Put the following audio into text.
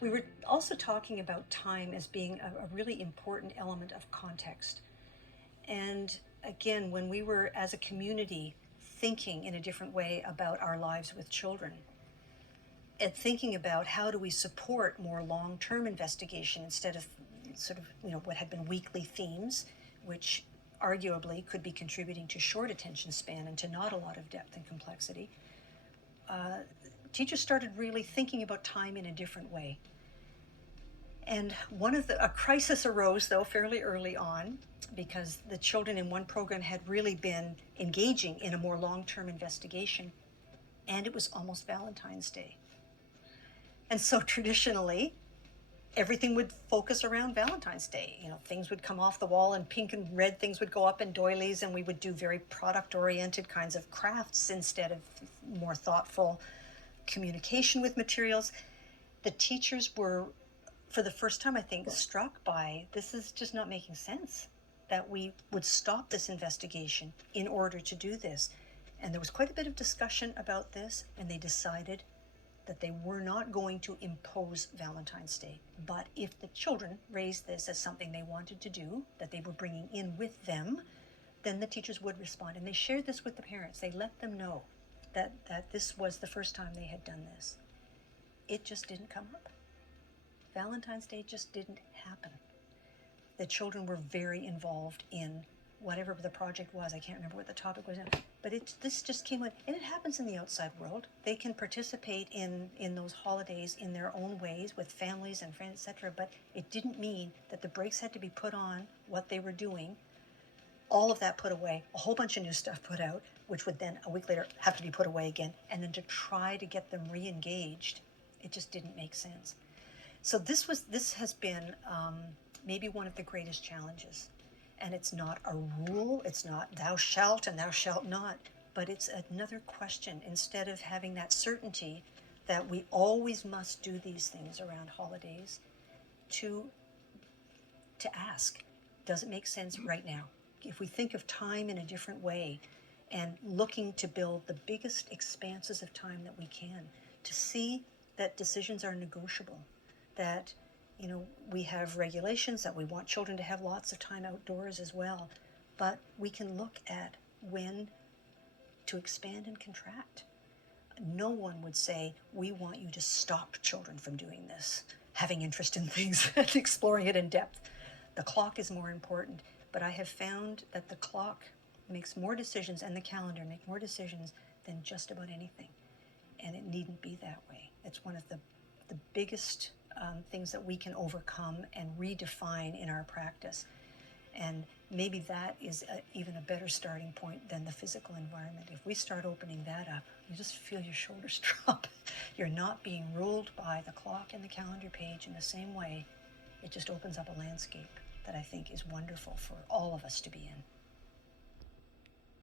We were also talking about time as being a really important element of context. And again, when we were as a community thinking in a different way about our lives with children, and thinking about how do we support more long-term investigation instead of sort of what had been weekly themes, which arguably could be contributing to short attention span and to not a lot of depth and complexity. Teachers started really thinking about time in a different way. And a crisis arose though fairly early on, because the children in one program had really been engaging in a more long-term investigation, and it was almost Valentine's Day. And so traditionally, everything would focus around Valentine's Day. Things would come off the wall and pink and red things would go up in doilies, and we would do very product-oriented kinds of crafts instead of more thoughtful communication with materials. The teachers were, for the first time, I think, struck by this is just not making sense, that we would stop this investigation in order to do this. And there was quite a bit of discussion about this, and they decided that they were not going to impose Valentine's Day. But if the children raised this as something they wanted to do, that they were bringing in with them, then the teachers would respond. And they shared this with the parents. They let them know that this was the first time they had done this. It just didn't come up. Valentine's Day just didn't happen. The children were very involved in whatever the project was. I can't remember what the topic was now, but this just came out, and it happens in the outside world. They can participate in those holidays in their own ways with families and friends, etc. But it didn't mean that the brakes had to be put on what they were doing. All of that put away, a whole bunch of new stuff put out, which would then a week later have to be put away again, and then to try to get them re-engaged, it just didn't make sense. So this has been maybe one of the greatest challenges. And it's not a rule, it's not thou shalt and thou shalt not, but it's another question. Instead of having that certainty that we always must do these things around holidays, to ask, does it make sense right now? If we think of time in a different way and looking to build the biggest expanses of time that we can, to see that decisions are negotiable, that we have regulations that we want children to have lots of time outdoors as well, but we can look at when to expand and contract. No one would say, we want you to stop children from doing this, having interest in things and exploring it in depth. The clock is more important, but I have found that the clock makes more decisions and the calendar make more decisions than just about anything. And it needn't be that way. It's one of the biggest things that we can overcome and redefine in our practice. And maybe that is even a better starting point than the physical environment. If we start opening that up, you just feel your shoulders drop. You're not being ruled by the clock and the calendar page in the same way. It just opens up a landscape that I think is wonderful for all of us to be in.